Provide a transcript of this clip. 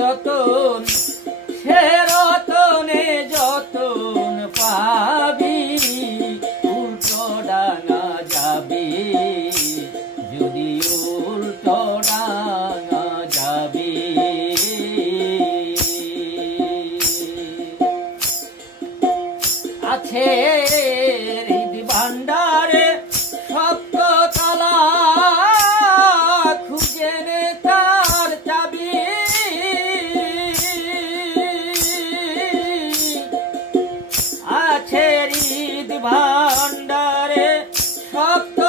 যতন সে রতনে যতন পাবি উল্টো ডাঙা যাবি। যদি উল্টো ডাঙা যাবি। আছে আছে হৃদ ভাণ্ডারে শক্ত